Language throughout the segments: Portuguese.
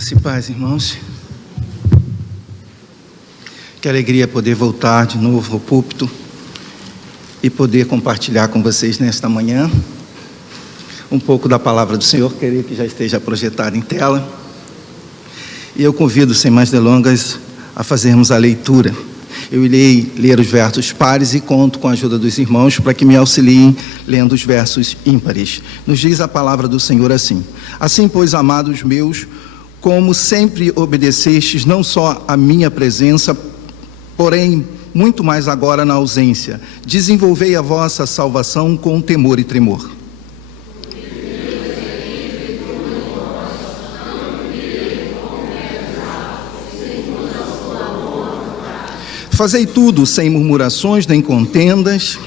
Graça e paz, irmãos. Que alegria poder voltar de novo ao púlpito e poder compartilhar com vocês nesta manhã um pouco da palavra do Senhor. Queria que já esteja projetada em tela. E eu convido, sem mais delongas, a fazermos a leitura. Eu irei ler os versos pares e conto com a ajuda dos irmãos para que me auxiliem lendo os versos ímpares. Nos diz a palavra do Senhor assim: assim, pois, amados meus, como sempre obedecestes, não só à minha presença, porém, muito mais agora na ausência, desenvolvei a vossa salvação com temor e tremor. Fazei tudo sem murmurações nem contendas,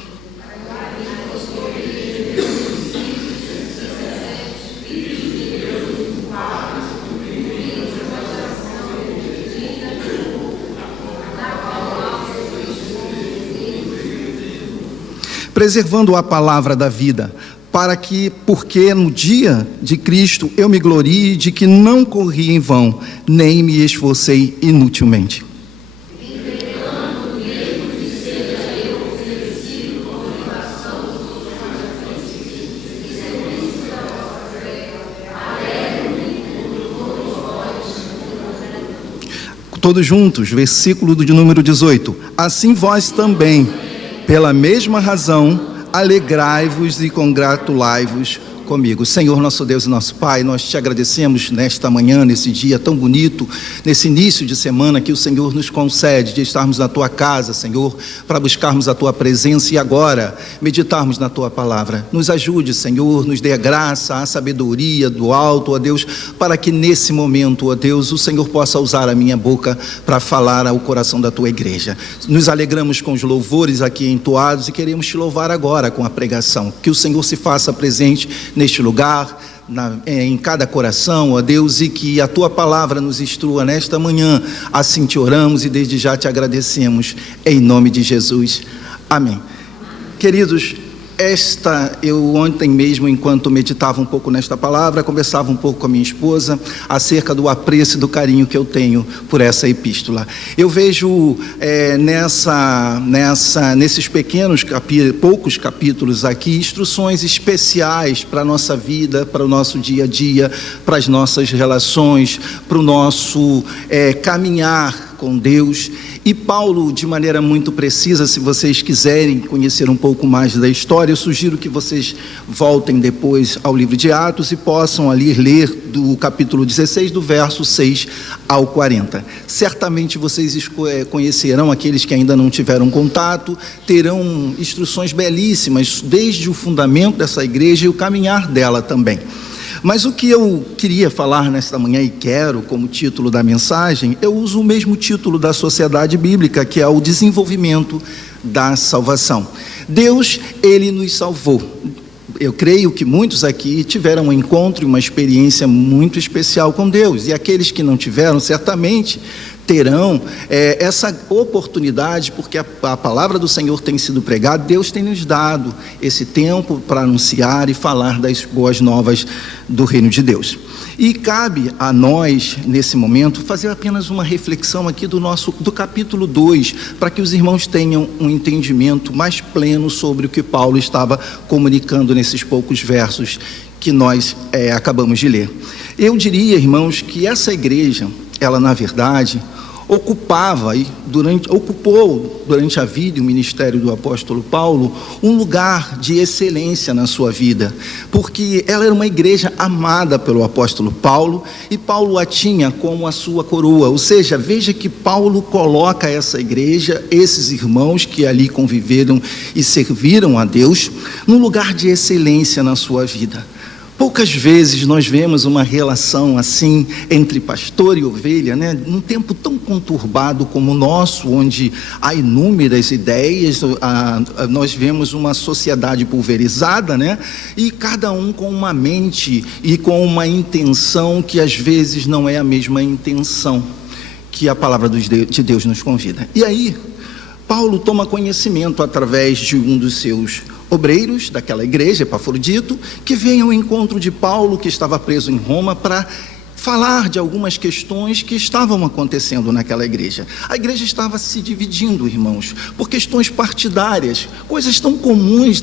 preservando a palavra da vida, porque no dia de Cristo eu me glorie de que não corri em vão, nem me esforcei inutilmente. Todos juntos, versículo de número 18. Assim vós também, pela mesma razão, alegrai-vos e congratulai-vos comigo. Senhor, nosso Deus e nosso Pai, nós te agradecemos nesta manhã, nesse dia tão bonito, nesse início de semana que o Senhor nos concede de estarmos na tua casa, Senhor, para buscarmos a tua presença e agora meditarmos na tua palavra. Nos ajude, Senhor, nos dê a graça, a sabedoria do alto, ó Deus, para que nesse momento, ó Deus, o Senhor possa usar a minha boca para falar ao coração da tua igreja. Nos alegramos com os louvores aqui entoados e queremos te louvar agora com a pregação. Que o Senhor se faça presente neste lugar, em cada coração, ó Deus, e que a tua palavra nos instrua nesta manhã. Assim te oramos e desde já te agradecemos, em nome de Jesus, amém. Queridos, eu ontem mesmo, enquanto meditava um pouco nesta palavra, conversava um pouco com a minha esposa acerca do apreço e do carinho que eu tenho por essa epístola. Eu vejo nesses poucos capítulos aqui, instruções especiais para a nossa vida, para o nosso dia a dia, para as nossas relações, para o nosso caminhar com Deus. E Paulo, de maneira muito precisa, se vocês quiserem conhecer um pouco mais da história, eu sugiro que vocês voltem depois ao livro de Atos e possam ali ler do capítulo 16, do verso 6 ao 40. Certamente vocês conhecerão, aqueles que ainda não tiveram contato, terão instruções belíssimas, desde o fundamento dessa igreja e o caminhar dela também. Mas o que eu queria falar nesta manhã e quero como título da mensagem, eu uso o mesmo título da Sociedade Bíblica, que é o desenvolvimento da salvação. Deus, Ele nos salvou. Eu creio que muitos aqui tiveram um encontro e uma experiência muito especial com Deus, e aqueles que não tiveram, certamente terão essa oportunidade, porque a palavra do Senhor tem sido pregada. Deus tem nos dado esse tempo para anunciar e falar das boas novas do reino de Deus. E cabe a nós, nesse momento, fazer apenas uma reflexão aqui do capítulo 2, para que os irmãos tenham um entendimento mais pleno sobre o que Paulo estava comunicando nesses poucos versos que nós acabamos de ler. Eu diria, irmãos, que essa igreja, ela na verdade ocupou durante a vida e o ministério do apóstolo Paulo um lugar de excelência na sua vida, porque ela era uma igreja amada pelo apóstolo Paulo, e Paulo a tinha como a sua coroa. Ou seja, veja que Paulo coloca essa igreja, esses irmãos que ali conviveram e serviram a Deus, num lugar de excelência na sua vida. Poucas vezes nós vemos uma relação assim entre pastor e ovelha, né? Num tempo tão conturbado como o nosso, onde há inúmeras ideias, nós vemos uma sociedade pulverizada, né? E cada um com uma mente e com uma intenção que às vezes não é a mesma intenção que a palavra de Deus nos convida. E aí, Paulo toma conhecimento através de um dos seus obreiros daquela igreja, Epafrodito, que vem ao encontro de Paulo, que estava preso em Roma, para falar de algumas questões que estavam acontecendo naquela igreja. A igreja estava se dividindo, irmãos, por questões partidárias, coisas tão comuns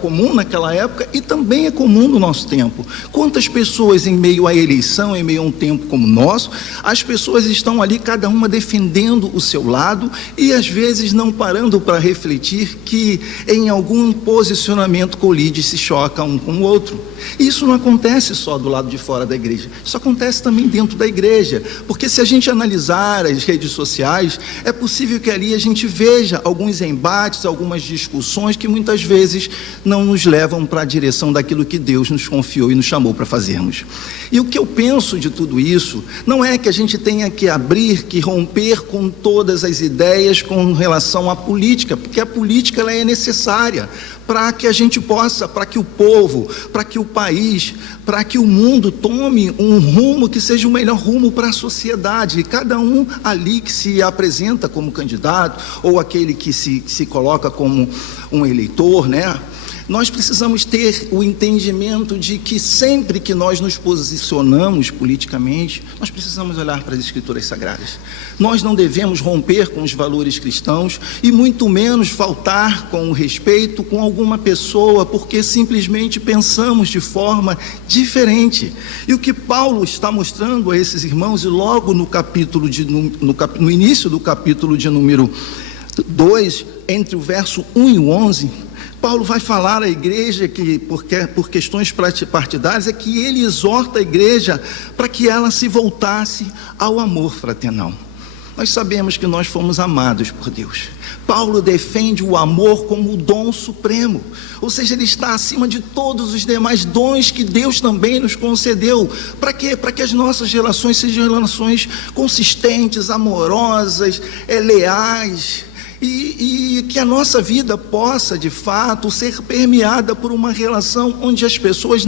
comum naquela época e também é comum no nosso tempo. Quantas pessoas em meio à eleição, em meio a um tempo como o nosso, as pessoas estão ali, cada uma defendendo o seu lado e às vezes não parando para refletir que em algum posicionamento colide, se choca um com o outro. Isso não acontece só do lado de fora da igreja, isso acontece também dentro da igreja, porque se a gente analisar as redes sociais, é possível que ali a gente veja alguns embates, algumas discussões que muitas vezes não nos levam para a direção daquilo que Deus nos confiou e nos chamou para fazermos. E o que eu penso de tudo isso, não é que a gente tenha que abrir, que romper com todas as ideias com relação à política, porque a política ela é necessária para que a gente possa, para que o povo, para que o país, para que o mundo tome um rumo que seja o melhor rumo para a sociedade. E cada um ali que se apresenta como candidato, ou aquele que se coloca como um eleitor, né? Nós precisamos ter o entendimento de que sempre que nós nos posicionamos politicamente, nós precisamos olhar para as Escrituras Sagradas. Nós não devemos romper com os valores cristãos e muito menos faltar com o respeito com alguma pessoa porque simplesmente pensamos de forma diferente. E o que Paulo está mostrando a esses irmãos, e logo no início do capítulo de número 2, entre o verso 1 e o 11, Paulo vai falar à igreja que, por questões partidárias, é que ele exorta a igreja para que ela se voltasse ao amor fraternal. Nós sabemos que nós fomos amados por Deus. Paulo defende o amor como o dom supremo, ou seja, ele está acima de todos os demais dons que Deus também nos concedeu. Para quê? Para que as nossas relações sejam relações consistentes, amorosas, leais, e que a nossa vida possa, de fato, ser permeada por uma relação onde as pessoas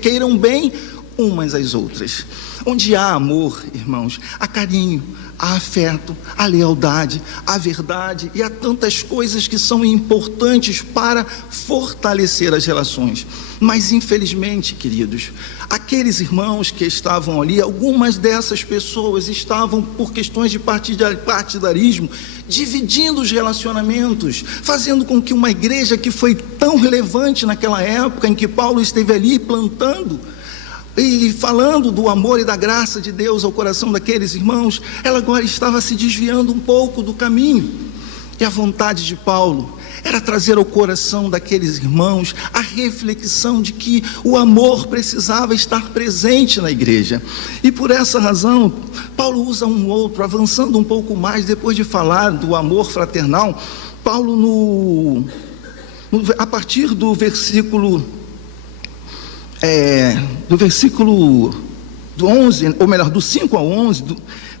queiram bem umas às outras. Onde há amor, irmãos, há carinho, há afeto, há lealdade, há verdade e há tantas coisas que são importantes para fortalecer as relações. Mas infelizmente, queridos, aqueles irmãos que estavam ali, algumas dessas pessoas estavam por questões de partidarismo, dividindo os relacionamentos, fazendo com que uma igreja que foi tão relevante naquela época em que Paulo esteve ali plantando e falando do amor e da graça de Deus ao coração daqueles irmãos, ela agora estava se desviando um pouco do caminho. E a vontade de Paulo era trazer ao coração daqueles irmãos a reflexão de que o amor precisava estar presente na igreja. E por essa razão, Paulo usa um outro, avançando um pouco mais, depois de falar do amor fraternal, Paulo, a partir do versículo 11, ou melhor, do 5 ao 11,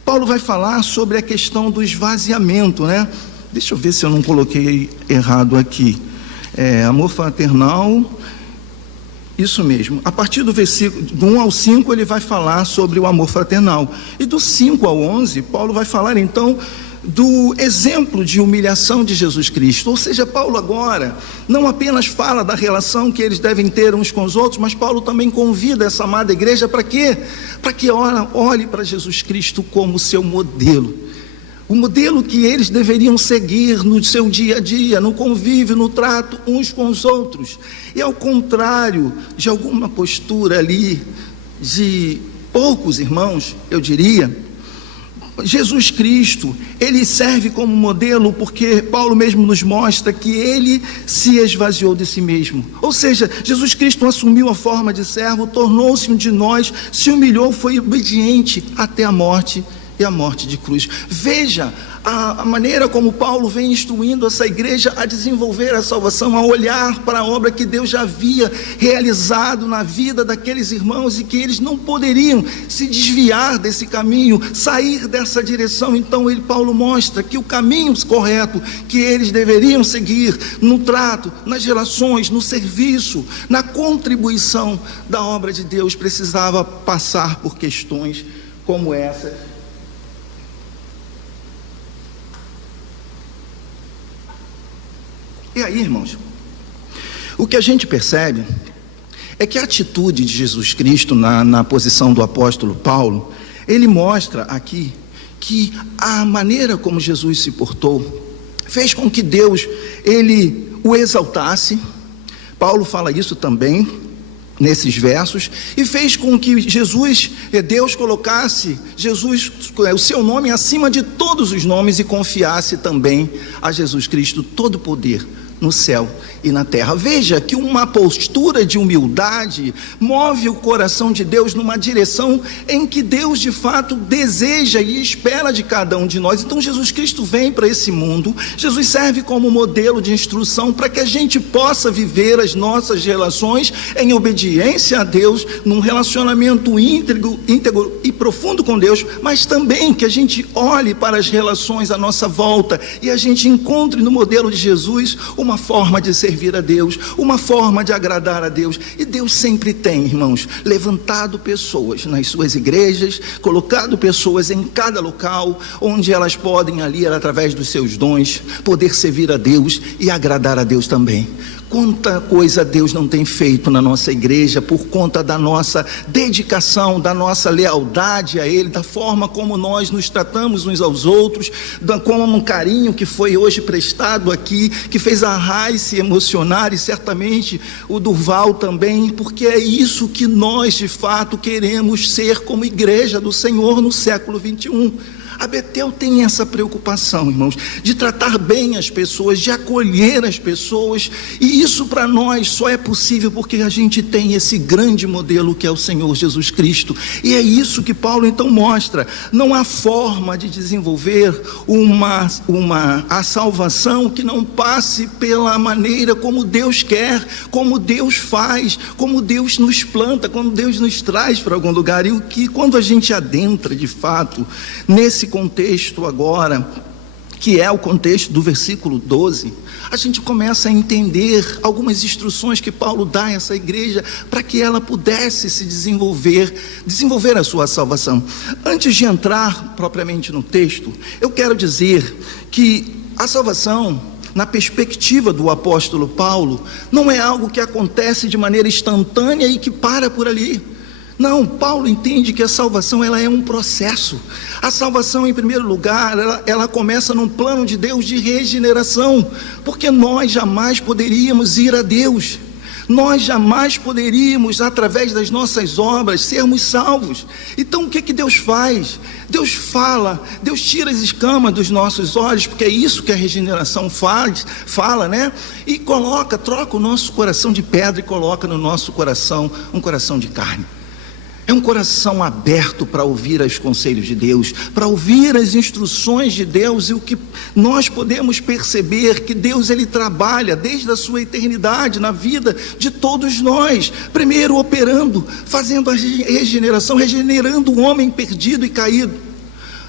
Paulo vai falar sobre a questão do esvaziamento, né? Deixa eu ver se eu não coloquei errado aqui. Amor fraternal, isso mesmo. A partir do versículo do 1 ao 5, ele vai falar sobre o amor fraternal. E do 5 ao 11, Paulo vai falar então do exemplo de humilhação de Jesus Cristo. Ou seja, Paulo agora não apenas fala da relação que eles devem ter uns com os outros, mas Paulo também convida essa amada igreja para quê? Para que olhe para Jesus Cristo como seu modelo. O modelo que eles deveriam seguir no seu dia a dia, no convívio, no trato uns com os outros. E ao contrário de alguma postura ali de poucos irmãos, eu diria, Jesus Cristo, ele serve como modelo porque Paulo mesmo nos mostra que ele se esvaziou de si mesmo. Ou seja, Jesus Cristo assumiu a forma de servo, tornou-se um de nós, se humilhou, foi obediente até a morte e a morte de cruz. Veja a maneira como Paulo vem instruindo essa igreja a desenvolver a salvação, a olhar para a obra que Deus já havia realizado na vida daqueles irmãos e que eles não poderiam se desviar desse caminho, sair dessa direção. Então Paulo mostra que o caminho correto que eles deveriam seguir no trato, nas relações, no serviço, na contribuição da obra de Deus precisava passar por questões como essa. E aí, irmãos, o que a gente percebe é que a atitude de Jesus Cristo na posição do apóstolo Paulo, ele mostra aqui que a maneira como Jesus se portou fez com que Deus, ele o exaltasse. Paulo fala isso também nesses versos, e fez com que Deus colocasse o seu nome acima de todos os nomes, e confiasse também a Jesus Cristo todo o poder no céu e na terra. Veja que uma postura de humildade move o coração de Deus numa direção em que Deus de fato deseja e espera de cada um de nós. Então Jesus Cristo vem para esse mundo, Jesus serve como modelo de instrução para que a gente possa viver as nossas relações em obediência a Deus, num relacionamento íntegro e profundo com Deus, mas também que a gente olhe para as relações à nossa volta e a gente encontre no modelo de Jesus uma forma de servir a Deus, uma forma de agradar a Deus. E Deus sempre tem, irmãos, levantado pessoas nas suas igrejas, colocado pessoas em cada local, onde elas podem ali, através dos seus dons, poder servir a Deus e agradar a Deus também. Quanta coisa Deus não tem feito na nossa igreja por conta da nossa dedicação, da nossa lealdade a Ele, da forma como nós nos tratamos uns aos outros, como um carinho que foi hoje prestado aqui, que fez a Rai se emocionar, e certamente o Durval também, porque é isso que nós de fato queremos ser como igreja do Senhor no século 21. A Betel tem essa preocupação, irmãos, de tratar bem as pessoas, de acolher as pessoas, e isso para nós só é possível porque a gente tem esse grande modelo que é o Senhor Jesus Cristo. E é isso que Paulo então mostra. Não há forma de desenvolver a salvação que não passe pela maneira como Deus quer, como Deus faz, como Deus nos planta, como Deus nos traz para algum lugar. E o que, quando a gente adentra de fato nesse contexto agora, que é o contexto do versículo 12, a gente começa a entender algumas instruções que Paulo dá a essa igreja para que ela pudesse se desenvolver a sua salvação. Antes de entrar propriamente no texto, eu quero dizer que a salvação, na perspectiva do apóstolo Paulo, não é algo que acontece de maneira instantânea e que para por ali. Não, Paulo entende que a salvação ela é um processo. A salvação, em primeiro lugar, ela começa num plano de Deus de regeneração, porque nós jamais poderíamos ir a Deus, nós jamais poderíamos, através das nossas obras, sermos salvos. Então o que Deus faz? Deus fala, Deus tira as escamas dos nossos olhos, porque é isso que a regeneração fala, né? E troca o nosso coração de pedra e coloca no nosso coração um coração de carne. É um coração aberto para ouvir os conselhos de Deus, para ouvir as instruções de Deus. E o que nós podemos perceber que Deus ele trabalha desde a sua eternidade na vida de todos nós, primeiro operando, fazendo a regeneração, regenerando o homem perdido e caído.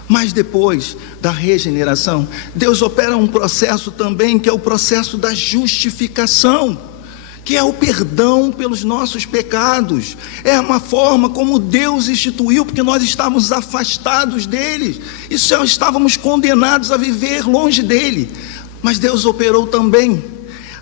Mas depois da regeneração, Deus opera um processo também, que é o processo da justificação, que é o perdão pelos nossos pecados. É uma forma como Deus instituiu, porque nós estávamos afastados dele, e só estávamos condenados a viver longe dele. Mas Deus operou também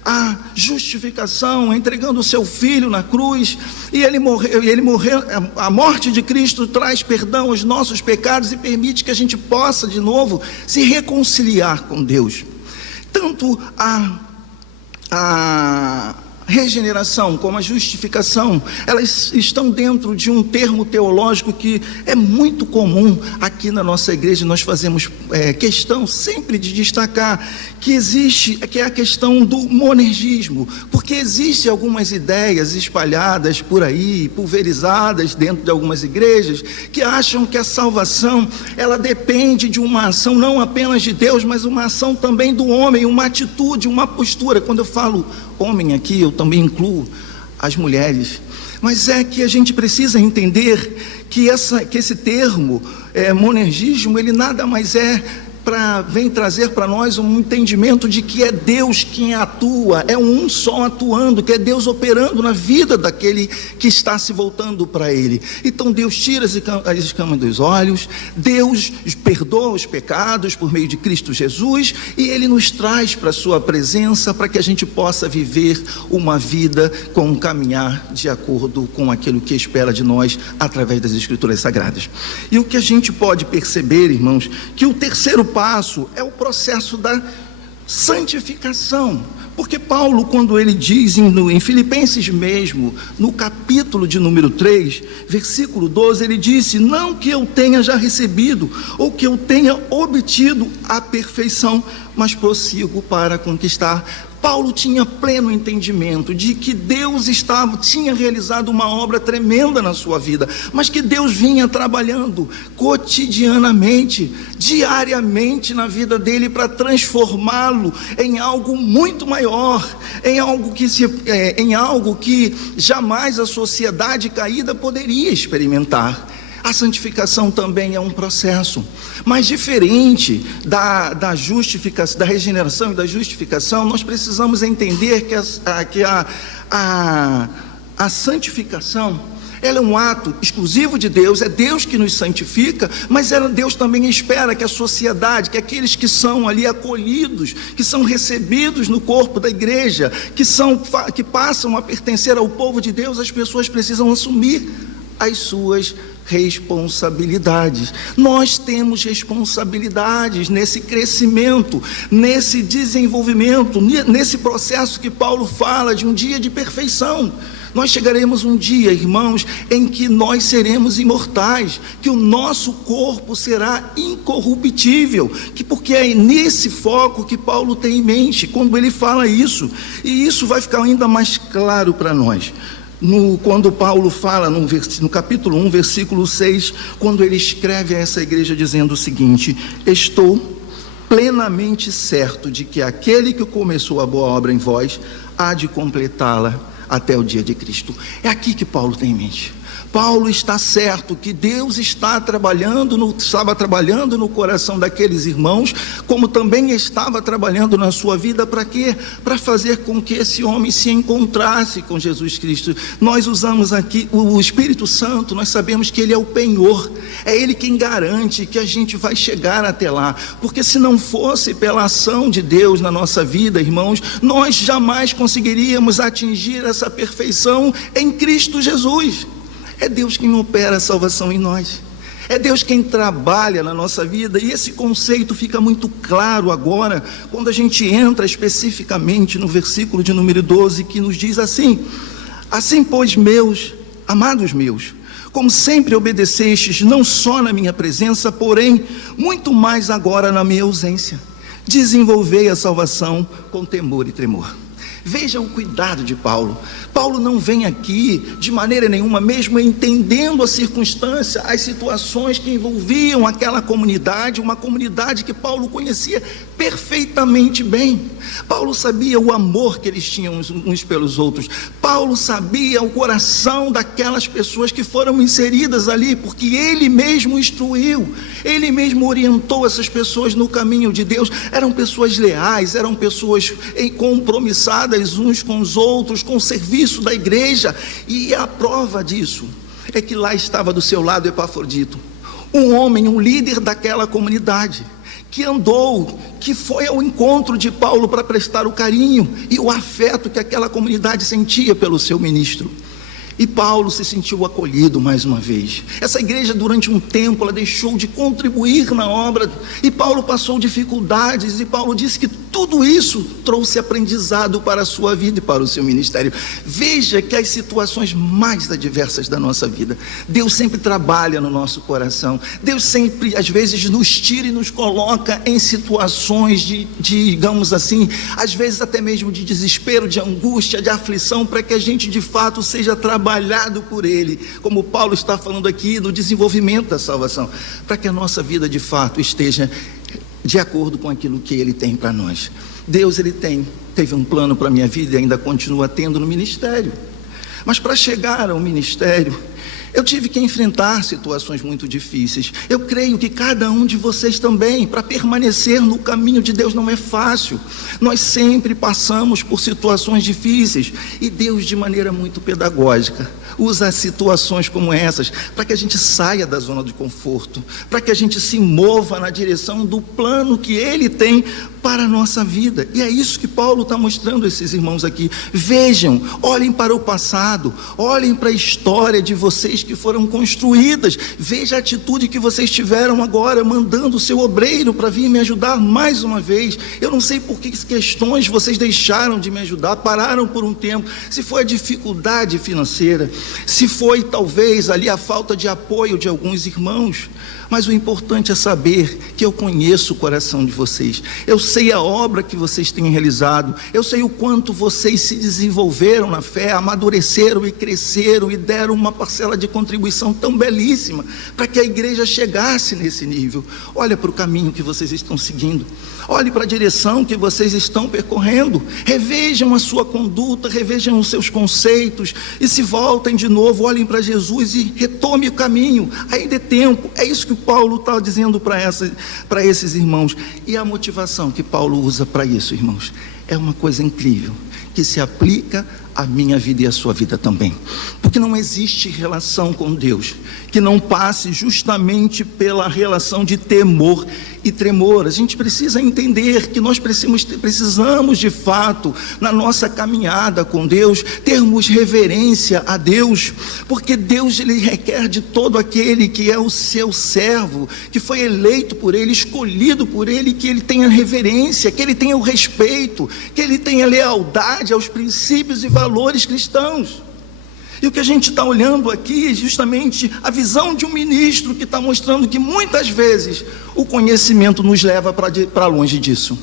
a justificação, entregando o seu filho na cruz, e ele morreu. A morte de Cristo traz perdão aos nossos pecados e permite que a gente possa de novo se reconciliar com Deus. Tanto a regeneração como a justificação, elas estão dentro de um termo teológico que é muito comum aqui na nossa igreja. Nós fazemos questão sempre de destacar que é a questão do monergismo, porque existem algumas ideias espalhadas por aí, pulverizadas dentro de algumas igrejas, que acham que a salvação ela depende de uma ação não apenas de Deus, mas uma ação também do homem, uma atitude, uma postura. Quando eu falo homem aqui, eu também incluo as mulheres, mas é que a gente precisa entender que esse termo monergismo, ele nada mais é vem trazer para nós um entendimento de que é Deus quem atua, é um só atuando, que é Deus operando na vida daquele que está se voltando para Ele. Então Deus tira as escamas dos olhos, Deus perdoa os pecados por meio de Cristo Jesus, e Ele nos traz para a sua presença, para que a gente possa viver uma vida com um caminhar de acordo com aquilo que espera de nós através das Escrituras Sagradas. E o que a gente pode perceber, irmãos, que o terceiro passo é o processo da santificação, porque Paulo, quando ele diz em Filipenses mesmo, no capítulo de número 3, versículo 12, ele disse: não que eu tenha já recebido, ou que eu tenha obtido a perfeição, mas prossigo para conquistar. Paulo tinha pleno entendimento de que Deus tinha realizado uma obra tremenda na sua vida, mas que Deus vinha trabalhando cotidianamente, diariamente na vida dele, para transformá-lo em algo muito maior, em algo que jamais a sociedade caída poderia experimentar. A santificação também é um processo, mas diferente da justificação, da regeneração e da justificação, nós precisamos entender que a santificação, ela é um ato exclusivo de Deus, é Deus que nos santifica, mas Deus também espera que a sociedade, que aqueles que são ali acolhidos, que são recebidos no corpo da igreja, que passam a pertencer ao povo de Deus, as pessoas precisam assumir as suas responsabilidades. Nós temos responsabilidades nesse crescimento, nesse desenvolvimento, nesse processo que Paulo fala de um dia de perfeição. Nós chegaremos um dia, irmãos, em que nós seremos imortais, que o nosso corpo será incorruptível, porque é nesse foco que Paulo tem em mente quando ele fala isso, e isso vai ficar ainda mais claro para nós. Quando Paulo fala no capítulo 1, versículo 6, quando ele escreve a essa igreja dizendo o seguinte: estou plenamente certo de que aquele que começou a boa obra em vós há de completá-la até o dia de Cristo. É aqui que Paulo tem em mente. Paulo está certo que Deus estava trabalhando no coração daqueles irmãos, como também estava trabalhando na sua vida. Para quê? Para fazer com que esse homem se encontrasse com Jesus Cristo. Nós usamos aqui o Espírito Santo, nós sabemos que Ele é o penhor, é Ele quem garante que a gente vai chegar até lá, porque se não fosse pela ação de Deus na nossa vida, irmãos, nós jamais conseguiríamos atingir essa perfeição em Cristo Jesus. É Deus quem opera a salvação em nós, é Deus quem trabalha na nossa vida, e esse conceito fica muito claro agora, quando a gente entra especificamente no versículo de número 12, que nos diz assim: assim pois, amados meus, como sempre obedecestes, não só na minha presença, porém, muito mais agora na minha ausência, desenvolvei a salvação com temor e tremor. Veja o cuidado de Paulo. Paulo não vem aqui de maneira nenhuma, mesmo entendendo a circunstância, as situações que envolviam aquela comunidade, uma comunidade que Paulo conhecia perfeitamente bem. Paulo sabia o amor que eles tinham uns pelos outros. Paulo sabia o coração daquelas pessoas que foram inseridas ali, porque ele mesmo instruiu, ele mesmo orientou essas pessoas no caminho de Deus. Eram pessoas leais, eram pessoas compromissadas uns com os outros, com o serviço da igreja, e a prova disso é que lá estava do seu lado Epafrodito, um homem, um líder daquela comunidade, que foi ao encontro de Paulo para prestar o carinho e o afeto que aquela comunidade sentia pelo seu ministro. E Paulo se sentiu acolhido mais uma vez. Essa igreja, durante um tempo, ela deixou de contribuir na obra, e Paulo passou dificuldades, e Paulo disse que tudo isso trouxe aprendizado para a sua vida e para o seu ministério. Veja que as situações mais adversas da nossa vida, Deus sempre trabalha no nosso coração. Deus sempre, às vezes, nos tira e nos coloca em situações digamos assim, às vezes até mesmo de desespero, de angústia, de aflição, para que a gente de fato seja trabalhado por Ele, como Paulo está falando aqui no desenvolvimento da salvação, para que a nossa vida de fato esteja de acordo com aquilo que Ele tem para nós. Deus, Ele teve um plano para a minha vida e ainda continua tendo no ministério, mas para chegar ao ministério, Eu tive que enfrentar situações muito difíceis. Eu creio que cada um de vocês também, para permanecer no caminho de Deus não é fácil. Nós sempre passamos por situações difíceis e Deus, de maneira muito pedagógica, usa situações como essas para que a gente saia da zona de conforto, para que a gente se mova na direção do plano que Ele tem para a nossa vida. E é isso que Paulo está mostrando a esses irmãos aqui. Vejam, olhem para o passado, olhem para a história de vocês que foram construídas, veja a atitude que vocês tiveram agora, mandando o seu obreiro para vir me ajudar mais uma vez. Eu não sei por que questões vocês deixaram de me ajudar, pararam por um tempo, se foi a dificuldade financeira, se foi talvez ali a falta de apoio de alguns irmãos, mas o importante é saber que eu conheço o coração de vocês, eu sei a obra que vocês têm realizado, eu sei o quanto vocês se desenvolveram na fé, amadureceram e cresceram e deram uma parcela de contribuição tão belíssima para que a igreja chegasse nesse nível. Olha para o caminho que vocês estão seguindo, olhe para a direção que vocês estão percorrendo, revejam a sua conduta, revejam os seus conceitos e se voltem de novo, olhem para Jesus e retome o caminho. Ainda é tempo. É isso que Paulo está dizendo para esses irmãos. E a motivação que Paulo usa para isso, irmãos, é uma coisa incrível, que se aplica à minha vida e à sua vida também, porque não existe relação com Deus que não passe justamente pela relação de temor e tremor. A gente precisa entender que nós precisamos de fato, na nossa caminhada com Deus, termos reverência a Deus, porque Deus, Ele requer de todo aquele que é o seu servo, que foi eleito por Ele, escolhido por Ele, que ele tenha reverência, que ele tenha o respeito, que ele tenha lealdade aos princípios e valores cristãos. E o que a gente está olhando aqui é justamente a visão de um ministro que está mostrando que muitas vezes o conhecimento nos leva para longe disso.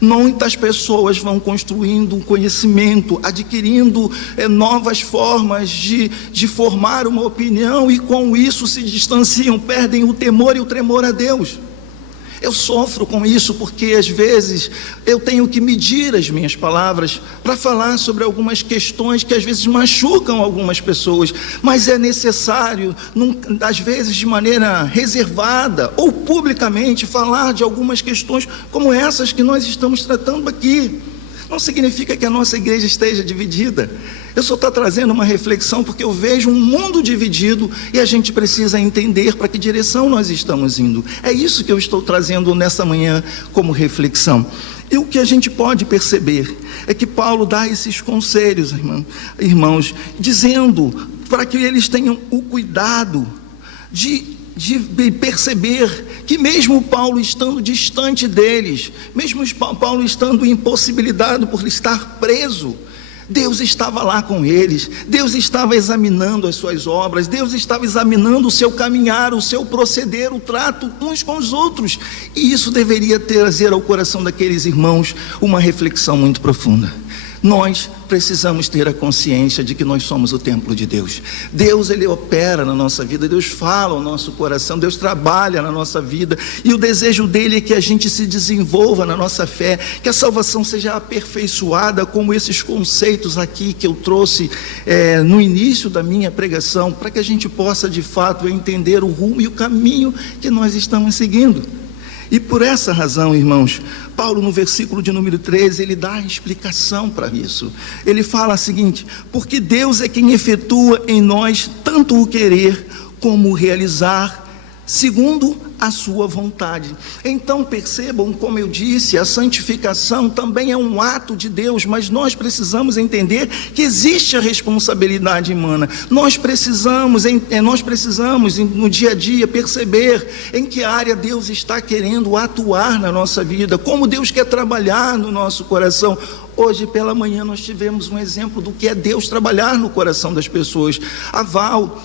Muitas pessoas vão construindo um conhecimento, adquirindo novas formas de formar uma opinião e com isso se distanciam, perdem o temor e o tremor a Deus. Eu sofro com isso porque às vezes eu tenho que medir as minhas palavras para falar sobre algumas questões que às vezes machucam algumas pessoas, mas é necessário, às vezes de maneira reservada ou publicamente, falar de algumas questões como essas que nós estamos tratando aqui. Não significa que a nossa igreja esteja dividida. Eu só estou trazendo uma reflexão porque eu vejo um mundo dividido e a gente precisa entender para que direção nós estamos indo. É isso que eu estou trazendo nessa manhã como reflexão. E o que a gente pode perceber é que Paulo dá esses conselhos, irmãos, dizendo para que eles tenham o cuidado de perceber que mesmo Paulo estando distante deles, mesmo Paulo estando impossibilitado por estar preso, Deus estava lá com eles, Deus estava examinando as suas obras, Deus estava examinando o seu caminhar, o seu proceder, o trato uns com os outros, e isso deveria trazer ao coração daqueles irmãos uma reflexão muito profunda. Nós precisamos ter a consciência de que nós somos o templo de Deus. Deus, Ele opera na nossa vida, Deus fala ao nosso coração, Deus trabalha na nossa vida, e o desejo dEle é que a gente se desenvolva na nossa fé, que a salvação seja aperfeiçoada, como esses conceitos aqui que eu trouxe no início da minha pregação, para que a gente possa de fato entender o rumo e o caminho que nós estamos seguindo. E por essa razão, irmãos, Paulo no versículo de número 13, ele dá a explicação para isso. Ele fala o seguinte: porque Deus é quem efetua em nós tanto o querer como o realizar, segundo a sua vontade. Então percebam, como eu disse, a santificação também é um ato de Deus, mas nós precisamos entender que existe a responsabilidade humana. Nós precisamos no dia a dia perceber em que área Deus está querendo atuar na nossa vida, como Deus quer trabalhar no nosso coração. Hoje pela manhã nós tivemos um exemplo do que é Deus trabalhar no coração das pessoas. A Val,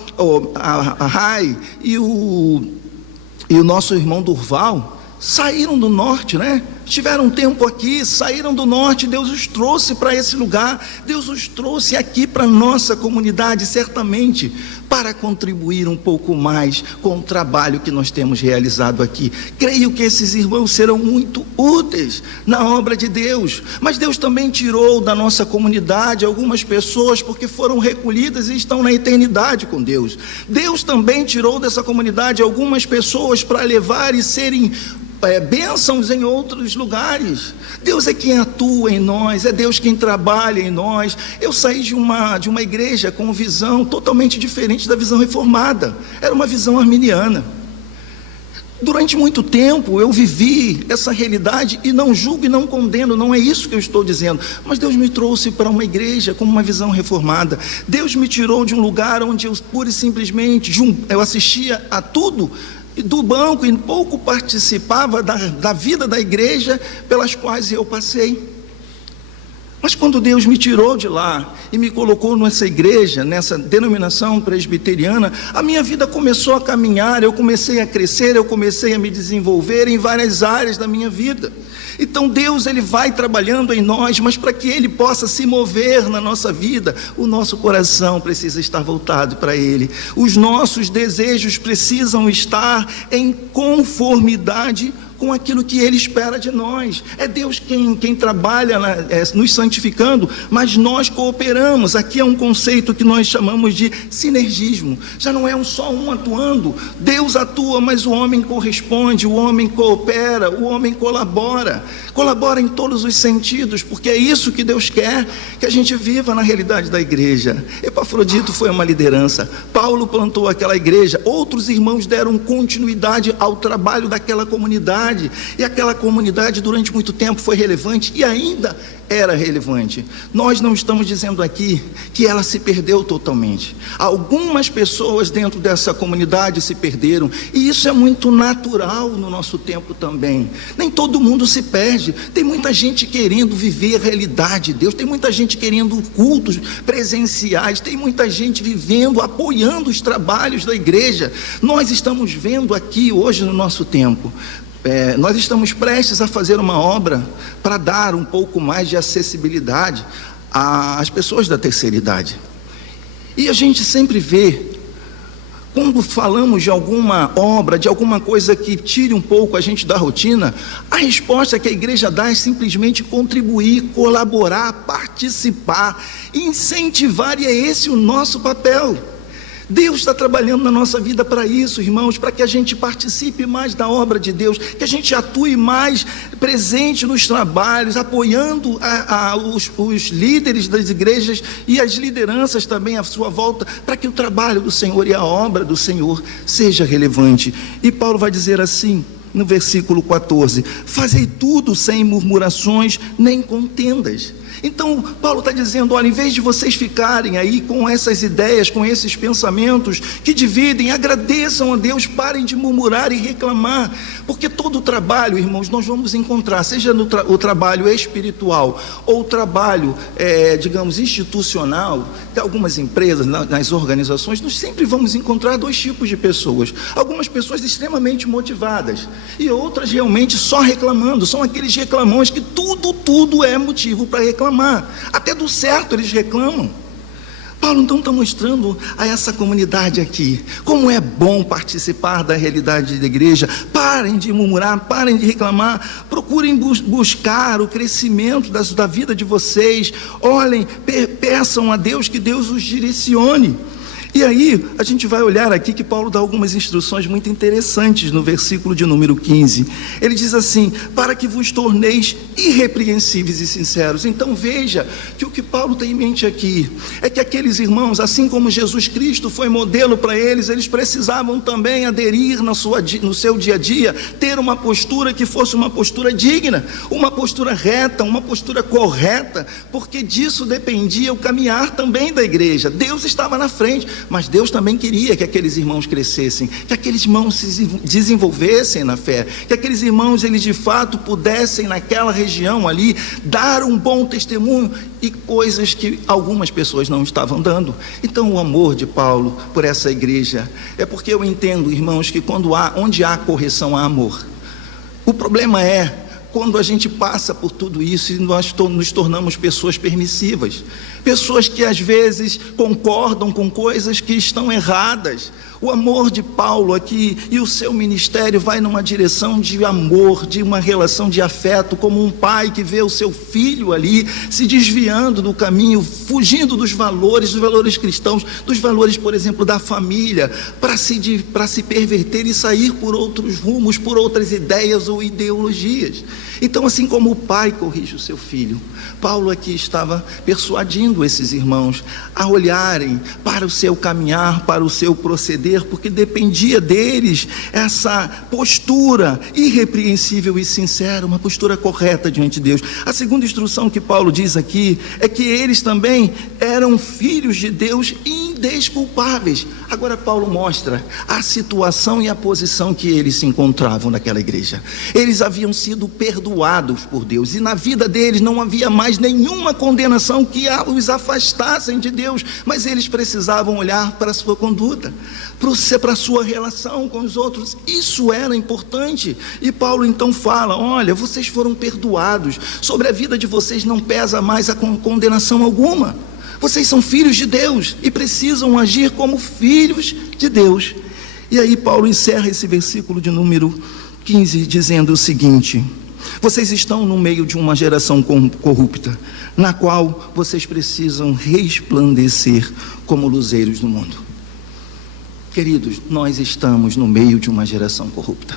a Rai e o nosso irmão Durval saíram do norte, né? tiveram tempo aqui, saíram do norte, Deus os trouxe para esse lugar, Deus os trouxe aqui para a nossa comunidade, certamente para contribuir um pouco mais com o trabalho que nós temos realizado aqui. Creio que esses irmãos serão muito úteis na obra de Deus, mas Deus também tirou da nossa comunidade algumas pessoas porque foram recolhidas e estão na eternidade com Deus. Deus também tirou dessa comunidade algumas pessoas para levar e serem bênçãos em outros lugares. Deus é quem atua em nós, é Deus quem trabalha em nós. Eu saí de uma igreja com visão totalmente diferente da visão reformada, era uma visão arminiana. Durante muito tempo eu vivi essa realidade e não julgo e não condeno, não é isso que eu estou dizendo, mas Deus me trouxe para uma igreja com uma visão reformada. Deus me tirou de um lugar onde eu pura e simplesmente eu assistia a tudo do banco e pouco participava da vida da igreja pelas quais eu passei. Mas quando Deus me tirou de lá e me colocou nessa igreja, nessa denominação presbiteriana, a minha vida começou a caminhar, eu comecei a crescer, eu comecei a me desenvolver em várias áreas da minha vida. Então Deus, Ele vai trabalhando em nós, mas para que Ele possa se mover na nossa vida, o nosso coração precisa estar voltado para Ele. Os nossos desejos precisam estar em conformidade com aquilo que Ele espera de nós. É Deus quem trabalha nos santificando, mas nós cooperamos. Aqui é um conceito que nós chamamos de sinergismo. Já não é só um atuando. Deus atua, mas o homem corresponde, o homem coopera, o homem colabora em todos os sentidos, porque é isso que Deus quer que a gente viva na realidade da igreja. Epafrodito foi uma liderança, Paulo plantou aquela igreja, outros irmãos deram continuidade ao trabalho daquela comunidade, e aquela comunidade durante muito tempo foi relevante e ainda era relevante. Nós não estamos dizendo aqui que ela se perdeu totalmente. Algumas pessoas dentro dessa comunidade se perderam, e isso é muito natural no nosso tempo também. Nem todo mundo se perde. Tem muita gente querendo viver a realidade de Deus, tem muita gente querendo cultos presenciais, tem muita gente vivendo, apoiando os trabalhos da igreja. Nós estamos vendo aqui hoje no nosso tempo, nós estamos prestes a fazer uma obra para dar um pouco mais de acessibilidade às pessoas da terceira idade. E a gente sempre vê, quando falamos de alguma obra, de alguma coisa que tire um pouco a gente da rotina, a resposta que a igreja dá é simplesmente contribuir, colaborar, participar, incentivar, e é esse o nosso papel. Deus está trabalhando na nossa vida para isso, irmãos, para que a gente participe mais da obra de Deus, que a gente atue mais presente nos trabalhos, apoiando os líderes das igrejas e as lideranças também à sua volta, para que o trabalho do Senhor e a obra do Senhor seja relevante. E Paulo vai dizer assim, no versículo 14: fazei tudo sem murmurações nem contendas. Então Paulo está dizendo, olha, em vez de vocês ficarem aí com essas ideias, com esses pensamentos que dividem, agradeçam a Deus, parem de murmurar e reclamar, porque todo o trabalho, irmãos, nós vamos encontrar, seja o trabalho espiritual ou o trabalho, digamos, institucional, de algumas empresas, nas organizações, nós sempre vamos encontrar dois tipos de pessoas. Algumas pessoas extremamente motivadas e outras realmente só reclamando. São aqueles reclamões que tudo é motivo para reclamar. Até do certo eles reclamam. Paulo então está mostrando a essa comunidade aqui como é bom participar da realidade da igreja. Parem de murmurar, parem de reclamar, procurem buscar o crescimento da vida de vocês. Olhem, peçam a Deus que Deus os direcione. E aí, a gente vai olhar aqui que Paulo dá algumas instruções muito interessantes no versículo de número 15. Ele diz assim: para que vos torneis irrepreensíveis e sinceros. Então veja que o que Paulo tem em mente aqui é que aqueles irmãos, assim como Jesus Cristo foi modelo para eles, eles precisavam também aderir no seu dia a dia, ter uma postura que fosse uma postura digna, uma postura reta, uma postura correta, porque disso dependia o caminhar também da igreja. Deus estava na frente, mas Deus também queria que aqueles irmãos crescessem, que aqueles irmãos se desenvolvessem na fé, que aqueles irmãos, eles de fato pudessem naquela região ali, dar um bom testemunho, e coisas que algumas pessoas não estavam dando. Então o amor de Paulo por essa igreja, é porque eu entendo, irmãos, que onde há correção há amor. O problema é quando a gente passa por tudo isso e nós nos tornamos pessoas permissivas, pessoas que às vezes concordam com coisas que estão erradas. O amor de Paulo aqui e o seu ministério vai numa direção de amor, de uma relação de afeto, como um pai que vê o seu filho ali se desviando do caminho, fugindo dos valores cristãos, dos valores, por exemplo, da família, para se perverter e sair por outros rumos, por outras ideias ou ideologias. Então, assim como o pai corrige o seu filho, Paulo aqui estava persuadindo esses irmãos a olharem para o seu caminhar, para o seu proceder, porque dependia deles essa postura irrepreensível e sincera, uma postura correta diante de Deus. A segunda instrução que Paulo diz aqui é que eles também eram filhos de Deus indesculpáveis. Agora Paulo mostra a situação e a posição que eles se encontravam naquela igreja. Eles haviam sido perdoados por Deus, e na vida deles não havia mais nenhuma condenação que os afastassem de Deus, mas eles precisavam olhar para a sua conduta, para a sua relação com os outros. Isso era importante, e Paulo então fala: olha, vocês foram perdoados, sobre a vida de vocês não pesa mais a condenação alguma. Vocês são filhos de Deus e precisam agir como filhos de Deus. E aí Paulo encerra esse versículo de número 15 dizendo o seguinte: vocês estão no meio de uma geração corrupta, na qual vocês precisam resplandecer como luzeiros no mundo. Queridos, nós estamos no meio de uma geração corrupta.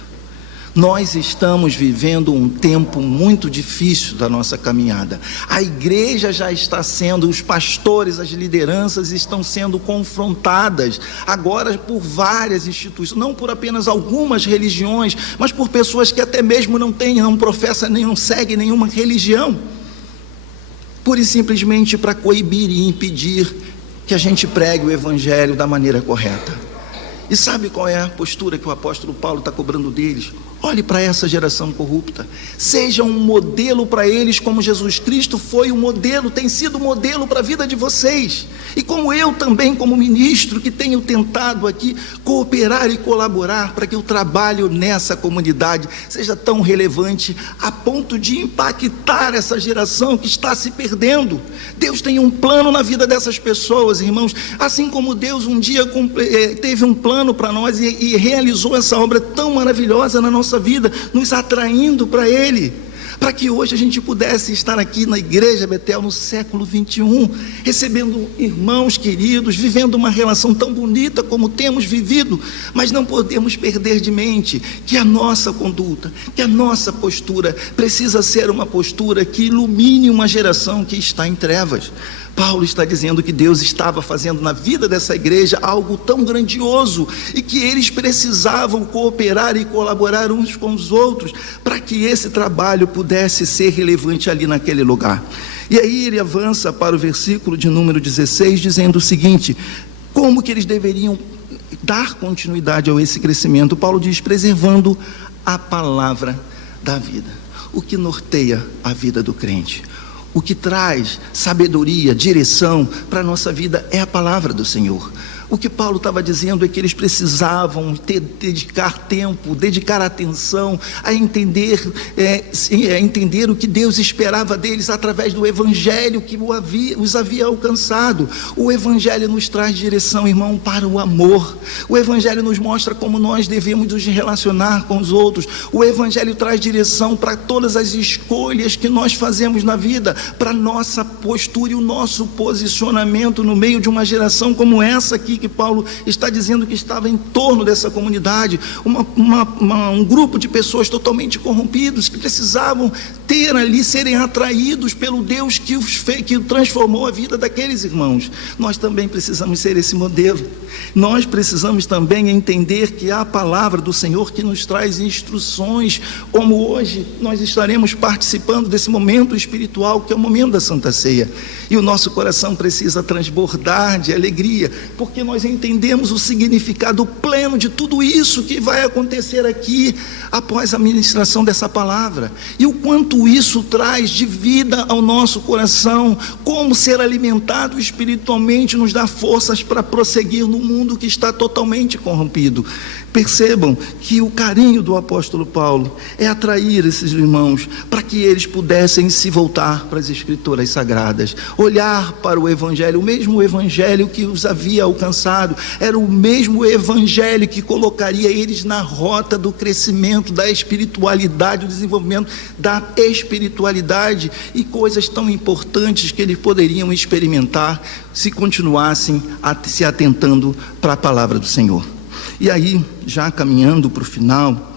Nós estamos vivendo um tempo muito difícil da nossa caminhada. A igreja já está sendo, os pastores, as lideranças estão sendo confrontadas agora por várias instituições, não por apenas algumas religiões, mas por pessoas que até mesmo não professam, não seguem nenhuma religião, pura e simplesmente para coibir e impedir que a gente pregue o evangelho da maneira correta. E sabe qual é a postura que o apóstolo Paulo está cobrando deles? Olhe para essa geração corrupta, seja um modelo para eles, como Jesus Cristo foi um modelo, tem sido modelo para a vida de vocês, e como eu também, como ministro, que tenho tentado aqui cooperar e colaborar para que o trabalho nessa comunidade seja tão relevante a ponto de impactar essa geração que está se perdendo. Deus tem um plano na vida dessas pessoas, irmãos, assim como Deus um dia teve um plano para nós e realizou essa obra tão maravilhosa na nossa vida, nos atraindo para Ele, para que hoje a gente pudesse estar aqui na Igreja Betel no século 21, recebendo irmãos queridos, vivendo uma relação tão bonita como temos vivido. Mas não podemos perder de mente que a nossa conduta, que a nossa postura precisa ser uma postura que ilumine uma geração que está em trevas. Paulo está dizendo que Deus estava fazendo na vida dessa igreja algo tão grandioso e que eles precisavam cooperar e colaborar uns com os outros para que esse trabalho pudesse ser relevante ali naquele lugar. E aí ele avança para o versículo de número 16 dizendo o seguinte: como que eles deveriam dar continuidade a esse crescimento? Paulo diz: preservando a palavra da vida. O que norteia a vida do crente, o que traz sabedoria, direção para a nossa vida é a palavra do Senhor. O que Paulo estava dizendo é que eles precisavam dedicar tempo, dedicar atenção a entender o que Deus esperava deles através do Evangelho que os havia alcançado. O Evangelho nos traz direção, irmão, para o amor. O Evangelho nos mostra como nós devemos nos relacionar com os outros. O Evangelho traz direção para todas as escolhas que nós fazemos na vida, para a nossa postura e o nosso posicionamento no meio de uma geração como essa aqui, que Paulo está dizendo que estava em torno dessa comunidade, um grupo de pessoas totalmente corrompidos, que precisavam ter ali, serem atraídos pelo Deus que transformou a vida daqueles irmãos. Nós também precisamos ser esse modelo. Nós precisamos também entender que há a palavra do Senhor que nos traz instruções, como hoje nós estaremos participando desse momento espiritual que é o momento da Santa Ceia, e o nosso coração precisa transbordar de alegria, porque nós entendemos o significado pleno de tudo isso que vai acontecer aqui após a ministração dessa palavra, e o quanto isso traz de vida ao nosso coração, como ser alimentado espiritualmente nos dá forças para prosseguir no mundo que está totalmente corrompido. Percebam que o carinho do apóstolo Paulo é atrair esses irmãos para que eles pudessem se voltar para as Escrituras Sagradas, olhar para o Evangelho, o mesmo Evangelho que os havia alcançado, era o mesmo Evangelho que colocaria eles na rota do crescimento, da espiritualidade, do desenvolvimento da espiritualidade, e coisas tão importantes que eles poderiam experimentar se continuassem se atentando para a palavra do Senhor. E aí, já caminhando para o final,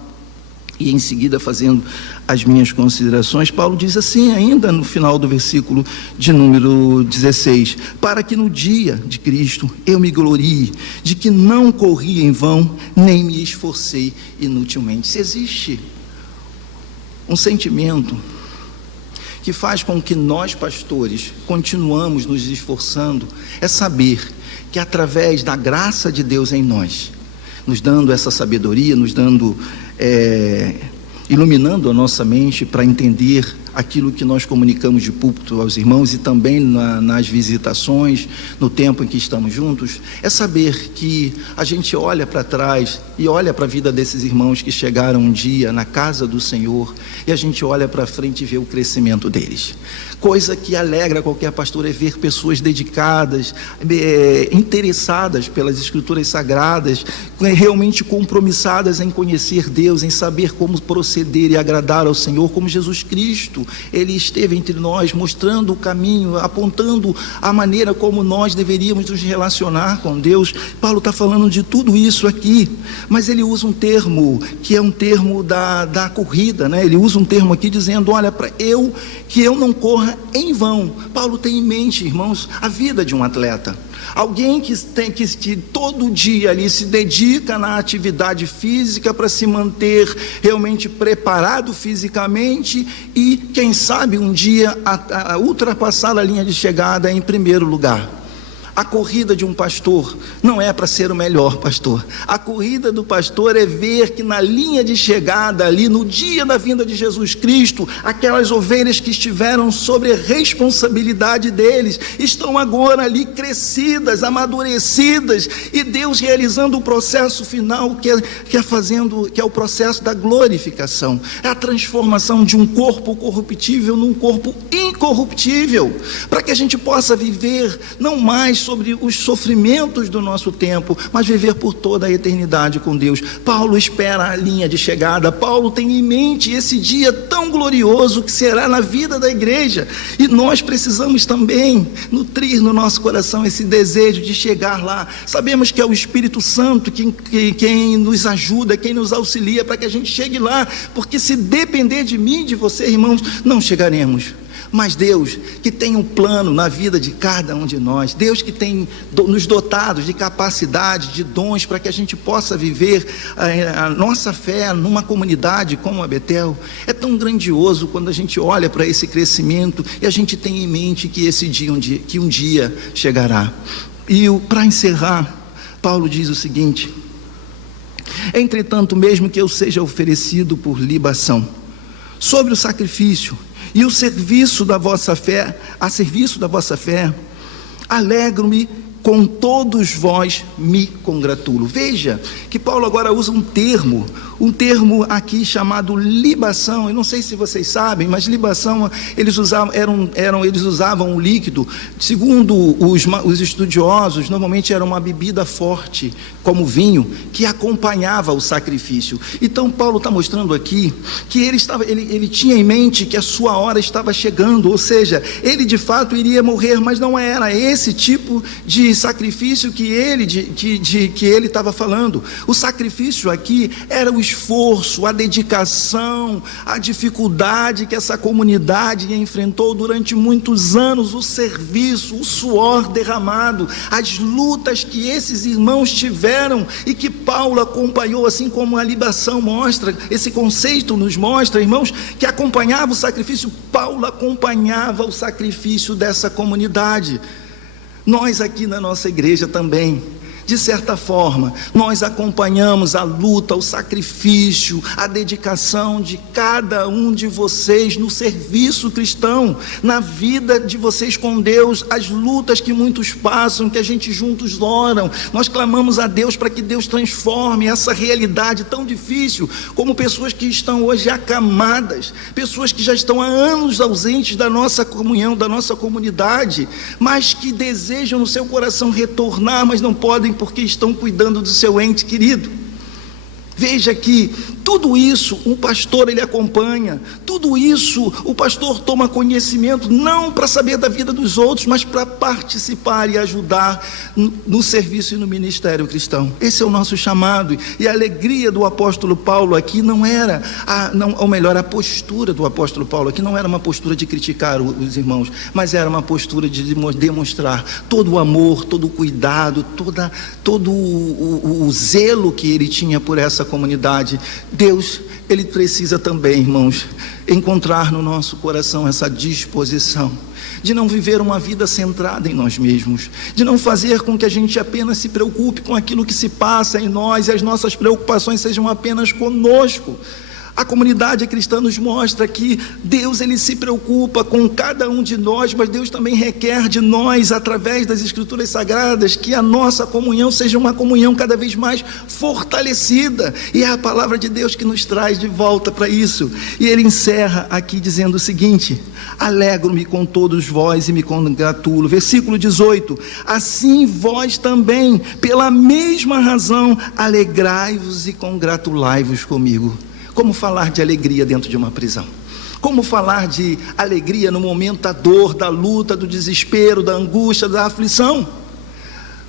e em seguida fazendo as minhas considerações, Paulo diz assim, ainda no final do versículo de número 16: para que no dia de Cristo eu me glorie de que não corri em vão, nem me esforcei inutilmente. Se existe um sentimento que faz com que nós, pastores, continuamos nos esforçando, é saber que através da graça de Deus em nós, nos dando essa sabedoria, nos dando, iluminando a nossa mente para entender aquilo que nós comunicamos de púlpito aos irmãos e também nas visitações, no tempo em que estamos juntos, é saber que a gente olha para trás e olha para a vida desses irmãos que chegaram um dia na casa do Senhor, e a gente olha para frente e vê o crescimento deles. Coisa que alegra qualquer pastor é ver pessoas dedicadas, interessadas pelas Escrituras Sagradas, realmente compromissadas em conhecer Deus, em saber como proceder e agradar ao Senhor, como Jesus Cristo. Ele esteve entre nós, mostrando o caminho, apontando a maneira como nós deveríamos nos relacionar com Deus. Paulo está falando de tudo isso aqui, mas ele usa um termo, que é um termo da corrida, né? Ele usa um termo aqui dizendo, olha, que eu não corra em vão. Paulo tem em mente, irmãos, a vida de um atleta. Alguém que todo dia ali se dedica na atividade física para se manter realmente preparado fisicamente e, quem sabe, um dia ultrapassar a linha de chegada em primeiro lugar. A corrida de um pastor não é para ser o melhor pastor. A corrida do pastor é ver que na linha de chegada ali, no dia da vinda de Jesus Cristo, aquelas ovelhas que estiveram sobre a responsabilidade deles, estão agora ali crescidas, amadurecidas, e Deus realizando o processo final que é o processo da glorificação. É a transformação de um corpo corruptível num corpo incorruptível, para que a gente possa viver não mais sobre os sofrimentos do nosso tempo, mas viver por toda a eternidade com Deus. Paulo espera a linha de chegada. Paulo tem em mente esse dia tão glorioso que será na vida da igreja, e nós precisamos também nutrir no nosso coração esse desejo de chegar lá. Sabemos que é o Espírito Santo quem nos ajuda, quem nos auxilia para que a gente chegue lá, porque se depender de mim, de você, irmãos, não chegaremos. Mas Deus, que tem um plano na vida de cada um de nós, Deus que tem nos dotado de capacidade, de dons, para que a gente possa viver a nossa fé numa comunidade como a Betel, é tão grandioso quando a gente olha para esse crescimento e a gente tem em mente que esse dia, um dia chegará. E para encerrar, Paulo diz o seguinte: entretanto, mesmo que eu seja oferecido por libação sobre o sacrifício e o serviço da vossa fé, a serviço da vossa fé, alegro-me, com todos vós me congratulo. Veja que Paulo agora usa um termo aqui chamado libação. Eu não sei se vocês sabem, mas libação, eles usavam um líquido, segundo os estudiosos, normalmente era uma bebida forte, como vinho, que acompanhava o sacrifício. Então Paulo está mostrando aqui que ele tinha em mente que a sua hora estava chegando, ou seja, ele de fato iria morrer, mas não era esse tipo de sacrifício que ele estava falando. O sacrifício aqui era o esforço, a dedicação, a dificuldade que essa comunidade enfrentou durante muitos anos, o serviço, o suor derramado, as lutas que esses irmãos tiveram e que Paulo acompanhou, assim como a libação mostra, esse conceito nos mostra, irmãos, que acompanhava o sacrifício. Paulo acompanhava o sacrifício dessa comunidade. Nós aqui na nossa igreja também De certa forma, nós acompanhamos a luta, o sacrifício, a dedicação de cada um de vocês no serviço cristão, na vida de vocês com Deus, as lutas que muitos passam, que a gente juntos oram. Nós clamamos a Deus para que Deus transforme essa realidade tão difícil, como pessoas que estão hoje acamadas, pessoas que já estão há anos ausentes da nossa comunhão, da nossa comunidade, mas que desejam no seu coração retornar, mas não podem porque estão cuidando do seu ente querido. Veja que tudo isso o pastor ele acompanha, tudo isso o pastor toma conhecimento, não para saber da vida dos outros, mas para participar e ajudar no serviço e no ministério cristão. Esse é o nosso chamado, e a alegria do apóstolo Paulo aqui não era, a postura do apóstolo Paulo aqui não era uma postura de criticar os irmãos, mas era uma postura de demonstrar todo o amor, todo o cuidado, todo o zelo que ele tinha por essa comunidade. Deus, ele precisa também, irmãos, encontrar no nosso coração essa disposição de não viver uma vida centrada em nós mesmos, de não fazer com que a gente apenas se preocupe com aquilo que se passa em nós e as nossas preocupações sejam apenas conosco. A comunidade cristã nos mostra que Deus ele se preocupa com cada um de nós, mas Deus também requer de nós, através das Escrituras Sagradas, que a nossa comunhão seja uma comunhão cada vez mais fortalecida, e é a palavra de Deus que nos traz de volta para isso. E ele encerra aqui dizendo o seguinte: alegro-me com todos vós e me congratulo. Versículo 18: assim vós também, pela mesma razão, alegrai-vos e congratulai-vos comigo. Como falar de alegria dentro de uma prisão? Como falar de alegria no momento da dor, da luta, do desespero, da angústia, da aflição?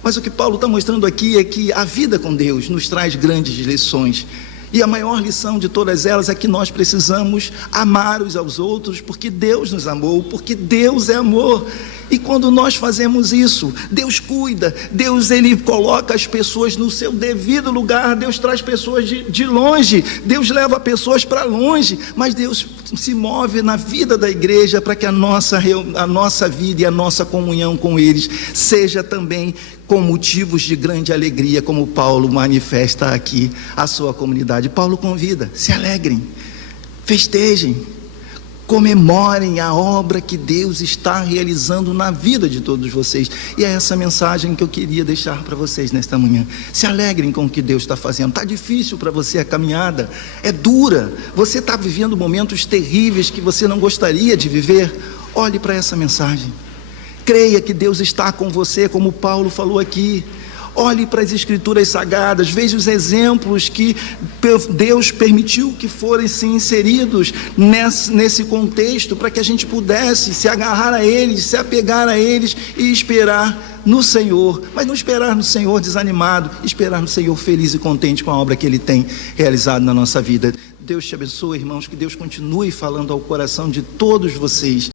Mas o que Paulo está mostrando aqui é que a vida com Deus nos traz grandes lições. E a maior lição de todas elas é que nós precisamos amar uns aos outros, porque Deus nos amou, porque Deus é amor. E quando nós fazemos isso, Deus cuida, Deus ele coloca as pessoas no seu devido lugar, Deus traz pessoas de longe, Deus leva pessoas para longe, mas Deus se move na vida da igreja para que a nossa vida e a nossa comunhão com eles seja também com motivos de grande alegria, como Paulo manifesta aqui a sua comunidade. Paulo convida: se alegrem, festejem, comemorem a obra que Deus está realizando na vida de todos vocês. E é essa mensagem que eu queria deixar para vocês nesta manhã. Se alegrem com o que Deus está fazendo. Está difícil para você a caminhada, é dura, você está vivendo momentos terríveis que você não gostaria de viver. Olhe para essa mensagem, creia que Deus está com você, como Paulo falou aqui. Olhe para as Escrituras Sagradas, veja os exemplos que Deus permitiu que fossem inseridos nesse contexto, para que a gente pudesse se agarrar a eles, se apegar a eles e esperar no Senhor. Mas não esperar no Senhor desanimado, esperar no Senhor feliz e contente com a obra que Ele tem realizado na nossa vida. Deus te abençoe, irmãos, que Deus continue falando ao coração de todos vocês.